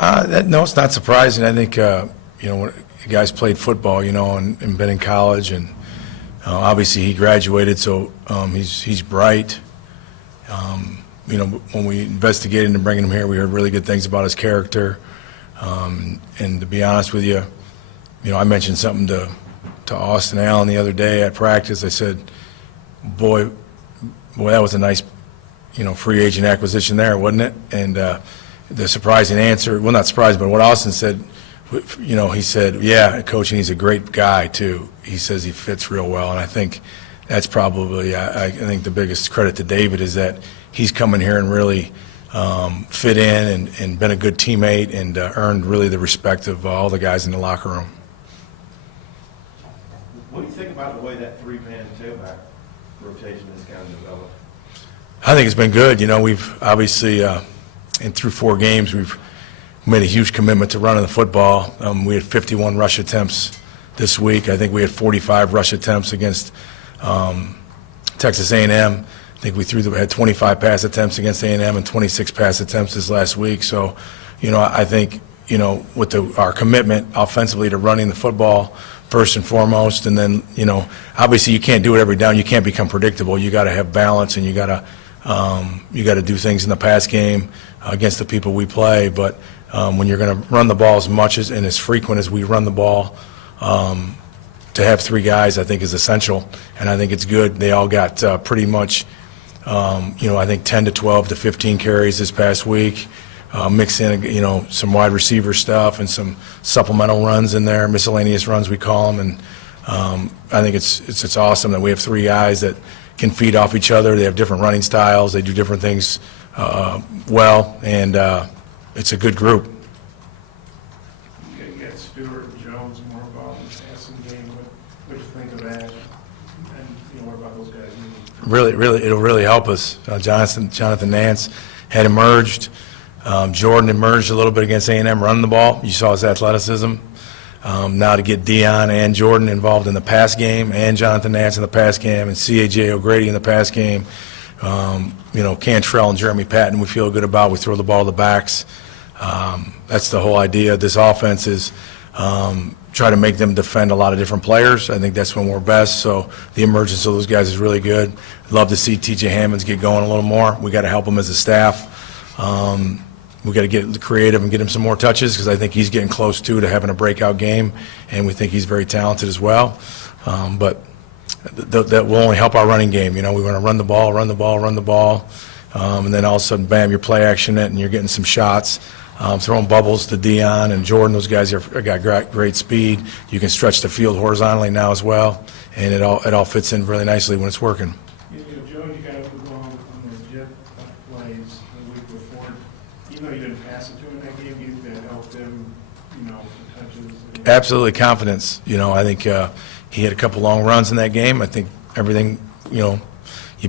No, it's not surprising. I think, when the guys played football, and been in college, and obviously he graduated, so he's bright. When we investigated and bringing him here, we heard really good things about his character. And to be honest with you, I mentioned something to Austin Allen the other day at practice. I said, boy, that was a nice, free agent acquisition there, wasn't it? And the surprising answer, well, not surprising, but what Austin said, he said, yeah, coach, and he's a great guy too. He says he fits real well, and I think that's probably, I think the biggest credit to David is that he's come in here and really fit in and been a good teammate and earned really the respect of all the guys in the locker room. What do you think about the way that three-man tailback rotation has kind of developed? I think it's been good. We've obviously, and through 4 games, we've made a huge commitment to running the football. We had 51 rush attempts this week. I think we had 45 rush attempts against Texas A&M. I think we had 25 pass attempts against A&M and 26 pass attempts this last week. So, I think, with our commitment offensively to running the football first and foremost, and then, obviously you can't do it every down. You can't become predictable. You got to have balance, and you got to do things in the pass game against the people we play. But when you're going to run the ball as much and as frequent as we run the ball, to have 3 guys, I think, is essential, and I think it's good. They all got pretty much, I think 10 to 12 to 15 carries this past week. Mix in, some wide receiver stuff and some supplemental runs in there, miscellaneous runs we call them, and I think it's awesome that we have 3 guys that can feed off each other. They have different running styles. They do different things well, and it's a good group. You got Stewart and Jones more involved in the passing game. What do you think of that? And what about those guys? Really, it'll really help us. Jonathan Nance had emerged. Jordan emerged a little bit against A&M running the ball. You saw his athleticism. Now to get Dion and Jordan involved in the pass game, and Jonathan Nance in the pass game, and C.A.J. O'Grady in the pass game, Cantrell and Jeremy Patton we feel good about. We throw the ball to the backs. That's the whole idea of this offense is try to make them defend a lot of different players. I think that's when we're best. So the emergence of those guys is really good. I'd love to see T.J. Hammonds get going a little more. We got to help him as a staff. We got to get creative and get him some more touches because I think he's getting close to having a breakout game, and we think he's very talented as well. But that will only help our running game. We want to run the ball, and then all of a sudden, bam, you're play action it, and you're getting some shots. Throwing bubbles to Dion and Jordan. Those guys got great speed. You can stretch the field horizontally now as well, and it all fits in really nicely when it's working. Joe, you got up the ball on the jet plays the week before. Even though you didn't pass it to him in that game, you think that helped him, for touches? Absolutely, confidence. I think he had a couple long runs in that game. I think everything, you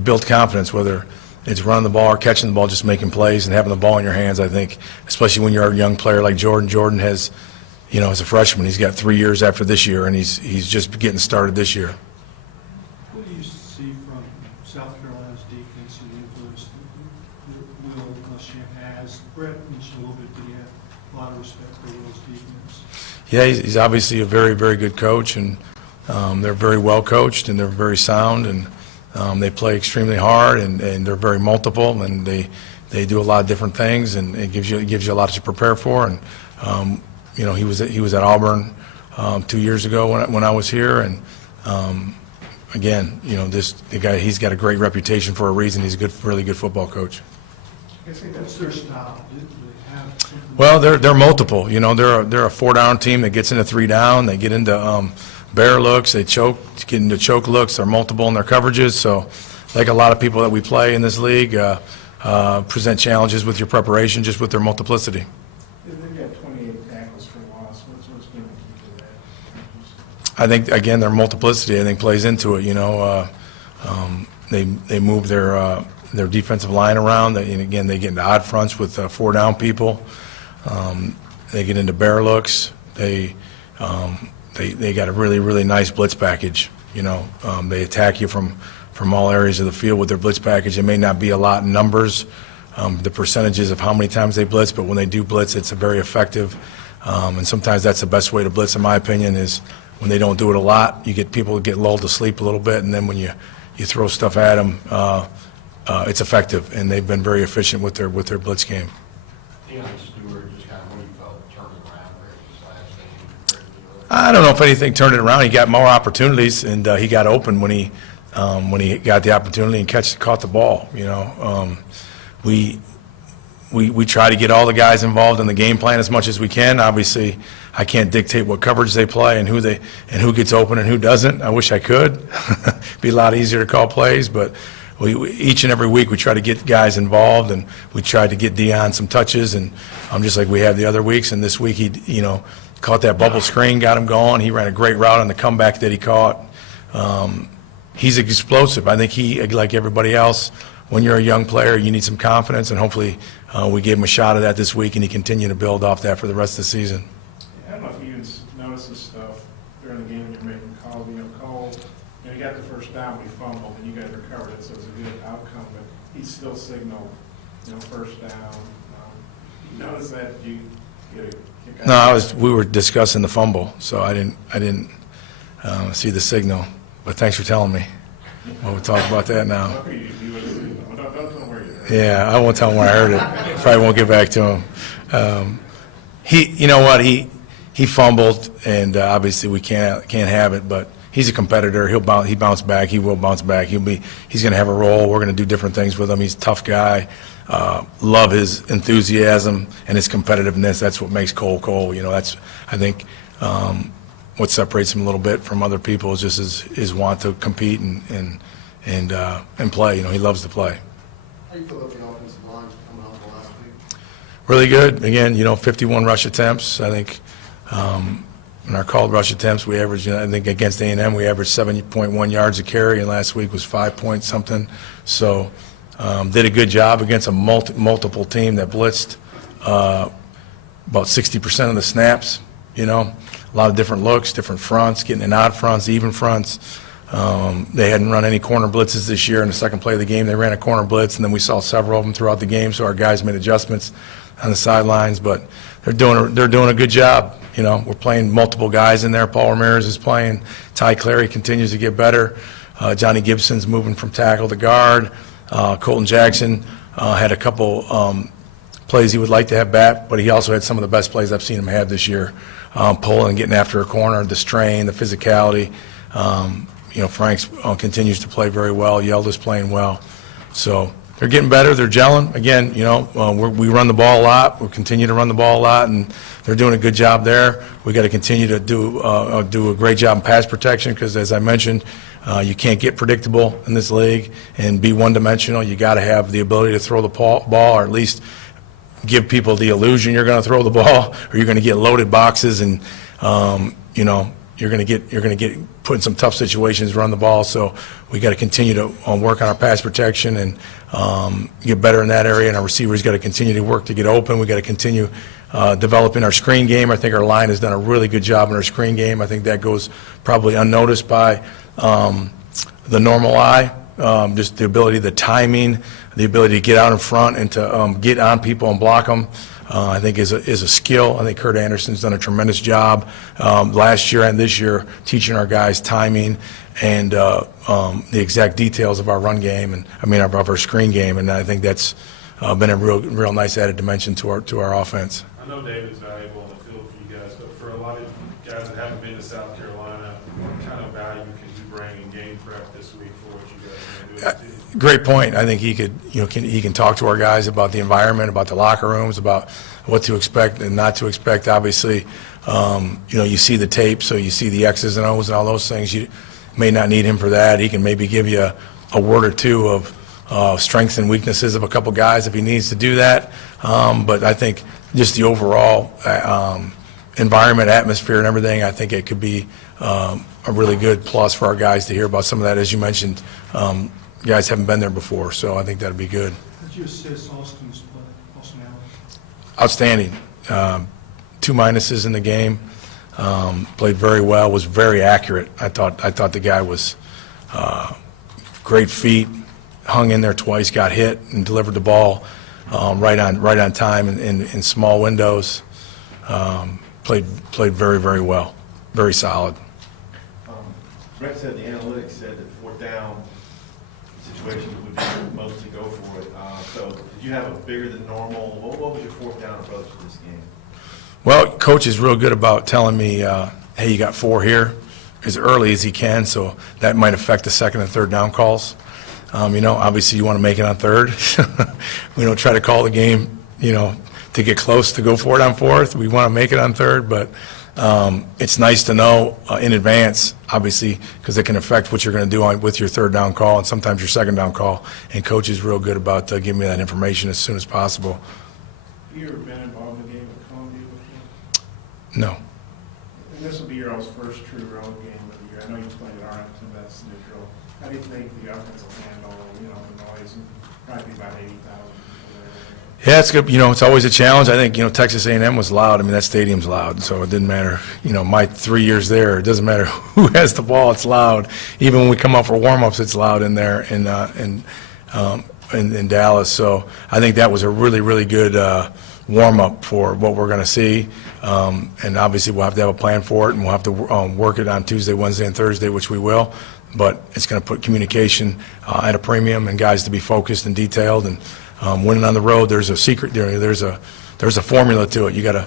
build confidence, whether it's running the ball or catching the ball, just making plays and having the ball in your hands. I think, especially when you're a young player like Jordan. Jordan has, as a freshman, he's got 3 years after this year, and he's just getting started this year. What do you see from South Carolina's defense and the influence Will Champ has? Brett mentioned a little bit that he had a lot of respect for Will's defense. Yeah, he's obviously a very, very good coach, and they're very well coached, and they're very sound, and they play extremely hard, and they're very multiple, and they do a lot of different things, and it gives you a lot to prepare for. And he was at Auburn 2 years ago when I was here, and again, the guy, he's got a great reputation for a reason. He's a really good football coach. I think that's their style. Do they have? Well, they're multiple. They're a 4-down team that gets into 3-down. They get into bear looks. They get into choke looks. They're multiple in their coverages. So, like a lot of people that we play in this league, present challenges with your preparation, just with their multiplicity. They've got 28 tackles for loss. What's going to keep that? I think, again, their multiplicity, I think, plays into it. They move their defensive line around. And again, they get into odd fronts with 4-down people. They get into bear looks. They got a really, really nice blitz package. They attack you from all areas of the field with their blitz package. It may not be a lot in numbers, the percentages of how many times they blitz, but when they do blitz, it's very effective. And sometimes that's the best way to blitz, in my opinion, is when they don't do it a lot, you get people get lulled to sleep a little bit, and then when you throw stuff at them, it's effective, and they've been very efficient with their blitz game. Deion Stewart, just kind of what you felt turning around this last game. I don't know if anything turned it around. He got more opportunities, and he got open when he got the opportunity and caught the ball. You know, we try to get all the guys involved in the game plan as much as we can. Obviously, I can't dictate what coverage they play and who gets open and who doesn't. I wish I could. Be a lot easier to call plays, but we each and every week we try to get guys involved, and we tried to get Deion some touches, and just like we have the other weeks. And this week he caught that bubble screen, got him going. He ran a great route on the comeback that he caught. He's explosive. I think he, like everybody else, when you're a young player, you need some confidence, and hopefully we gave him a shot of that this week, and he continued to build off that for the rest of the season. I don't know if you notice this stuff during the game when you're making calls. Cole, you got the first down, but he fumbled, and you guys recovered it, so it's a good outcome. But he still signaled, first down. You notice that? You get a kick out? No, we were discussing the fumble, so I didn't see the signal. But thanks for telling me. We'll talk about that now. Okay, don't tell him where you heard it. Yeah, I won't tell him where I heard it. Probably won't get back to him. You know what? He fumbled, and obviously we can't have it. But he's a competitor. He bounce back. He will bounce back. He's going to have a role. We're going to do different things with him. He's a tough guy. Love his enthusiasm and his competitiveness. That's what makes Cole Cole. That's, I think, what separates him a little bit from other people is just his want to compete and play. He loves to play. How do you feel about the offensive line coming out the last week? Really good. Again, 51 rush attempts. I think in our called rush attempts, we averaged, I think against A&M, we averaged 7.1 yards a carry, and last week was 5 point something. So did a good job against a multiple team that blitzed about 60% of the snaps. A lot of different looks, different fronts, getting in odd fronts, even fronts. They hadn't run any corner blitzes this year. In the second play of the game, they ran a corner blitz, and then we saw several of them throughout the game. So our guys made adjustments on the sidelines, but they're doing a good job. We're playing multiple guys in there. Paul Ramirez is playing. Ty Clary continues to get better. Johnny Gibson's moving from tackle to guard. Colton Jackson had a couple plays he would like to have back, but he also had some of the best plays I've seen him have this year. Pulling, getting after a corner, the strain, the physicality. Franks continues to play very well. Yelda's playing well. So they're getting better. They're gelling. Again, we run the ball a lot. We'll continue to run the ball a lot, and they're doing a good job there. We got to continue to do a great job in pass protection because, as I mentioned, you can't get predictable in this league and be one-dimensional. You got to have the ability to throw the ball, or at least give people the illusion you're going to throw the ball, or you're going to get loaded boxes, and you're going to get put in some tough situations, run the ball. So we got to continue to work on our pass protection and get better in that area. And our receivers got to continue to work to get open. We got to continue developing our screen game. I think our line has done a really good job in our screen game. I think that goes probably unnoticed by the normal eye. Just the ability, the timing, the ability to get out in front and to get on people and block them, I think is a skill. I think Kurt Anderson's done a tremendous job last year and this year teaching our guys timing and the exact details of our run game of our screen game, and I think that's been a real nice added dimension to our offense. I know David's valuable on the field for you guys, but for a lot of guys that haven't been to South Carolina, what kind of value can you bring in game prep this week for what you guys are going to do? Great point. I think he can talk to our guys about the environment, about the locker rooms, about what to expect and not to expect. Obviously, you see the tape, so you see the X's and O's and all those things. You may not need him for that. He can maybe give you a word or two of strengths and weaknesses of a couple guys if he needs to do that. But I think just the overall environment, atmosphere, and everything, I think it could be a really good plus for our guys to hear about some of that. As you mentioned, guys haven't been there before, so I think that'd be good. How did you assess Austin's play, Austin Allen? Outstanding. 2 minuses in the game. Played very well. Was very accurate. I thought the guy was great feet. Hung in there twice. Got hit and delivered the ball right on time in small windows. Played very, very well, very solid. Brett said the analytics said that fourth down situations would be mostly go for it. So did you have a bigger than normal, what was your fourth down approach to this game? Well, Coach is real good about telling me, hey, you got 4 here, as early as he can, so that might affect the second and third down calls. Obviously you want to make it on third. We don't try to call the game, to get close to go for it on fourth. We want to make it on third, but it's nice to know in advance, obviously, because it can affect what you're going to do with your third down call and sometimes your second down call. And Coach is real good about giving me that information as soon as possible. Have you ever been involved in a game with Columbia before? No. And this will be your all's first true road game of the year. I know you played at Arlington, that's neutral. How do you think the offense will handle, the noise, and probably about 80,000 people there? Yeah, it's good. It's always a challenge. I think, Texas A&M was loud. I mean, that stadium's loud, so it didn't matter. My 3 years there, it doesn't matter who has the ball, it's loud. Even when we come out for warm-ups, it's loud in there in Dallas. So I think that was a really, really good warm-up for what we're going to see. And obviously, we'll have to have a plan for it, and we'll have to work it on Tuesday, Wednesday, and Thursday, which we will. But it's going to put communication at a premium and guys to be focused and detailed. And winning on the road, there's a secret there. There's a formula to it. You gotta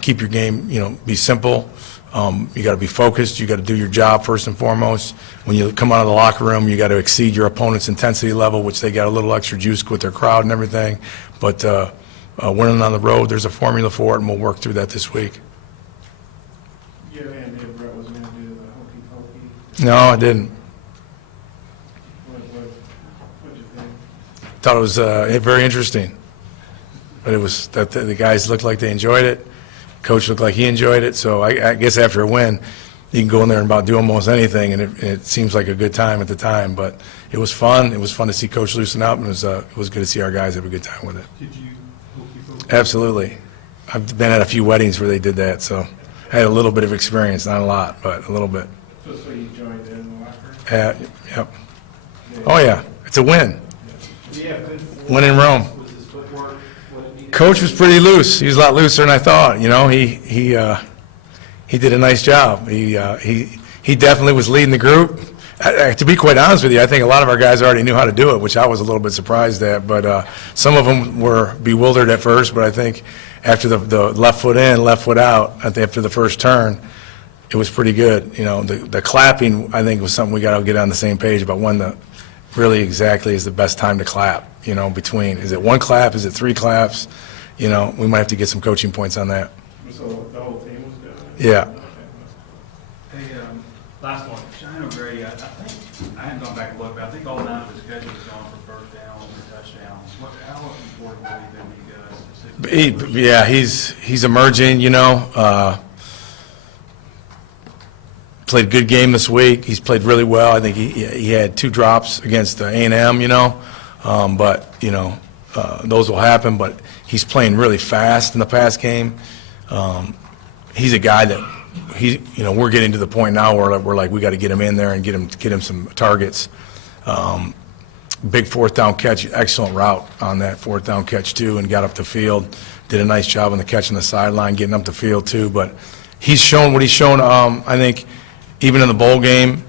keep your game, be simple. You got to be focused. You got to do your job first and foremost. When you come out of the locker room, you got to exceed your opponent's intensity level, which they got a little extra juice with their crowd and everything. But winning on the road, there's a formula for it, and we'll work through that this week. Yeah, and Brett was going to do the hokey-pokey. No, I didn't. What'd you think? Thought it was very interesting. But it was that the guys looked like they enjoyed it. Coach looked like he enjoyed it. So I guess after a win, you can go in there and about do almost anything, and it seems like a good time at the time. But it was fun. It was fun to see Coach loosen up, and it was good to see our guys have a good time with it. Did you hokey-pokey? Absolutely. I've been at a few weddings where they did that, so I had a little bit of experience, not a lot, but a little bit. So you joined in the locker room? Yep. Oh, yeah. It's a win. Yeah, Win in Rome. was his footwork what it needed? Coach was pretty loose. He was a lot looser than I thought. He did a nice job. He definitely was leading the group. To be quite honest with you, I think a lot of our guys already knew how to do it, which I was a little bit surprised at. But some of them were bewildered at first. But I think after the left foot in, left foot out, after the first turn, it was pretty good. The clapping, I think, was something we got to get on the same page about when the really exactly is the best time to clap. Between, is it 1 clap? Is it 3 claps? We might have to get some coaching points on that. So the whole team was doing it? Yeah. Hey, last one, Shine O'Grady, I think, I haven't gone back and looked, but I think all 9 of his catches have gone for first downs or touchdowns. How important will he be to you guys? Yeah, he's emerging, played a good game this week. He's played really well. I think he had 2 drops against A&M, but, those will happen. But he's playing really fast in the pass game. He's a guy that we're getting to the point now where we're like, we got to get him in there and get him some targets. Big 4th down catch, excellent route on that 4th down catch too, and got up the field. Did a nice job on the catch on the sideline, getting up the field too. But he's shown what he's shown. I think even in the bowl game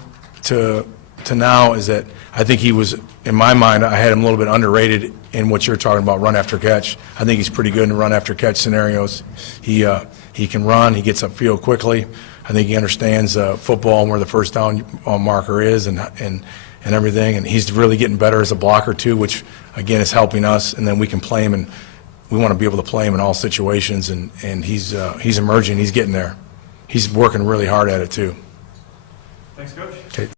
to now is that I think he was, in my mind, I had him a little bit underrated in what you're talking about, run after catch. I think he's pretty good in run after catch scenarios. He can run. He gets upfield quickly. I think he understands football and where the first down marker is and everything. And he's really getting better as a blocker too, which again is helping us. And then we can play him, and we want to be able to play him in all situations. And he's emerging. He's getting there. He's working really hard at it too. Thanks, Coach. Okay.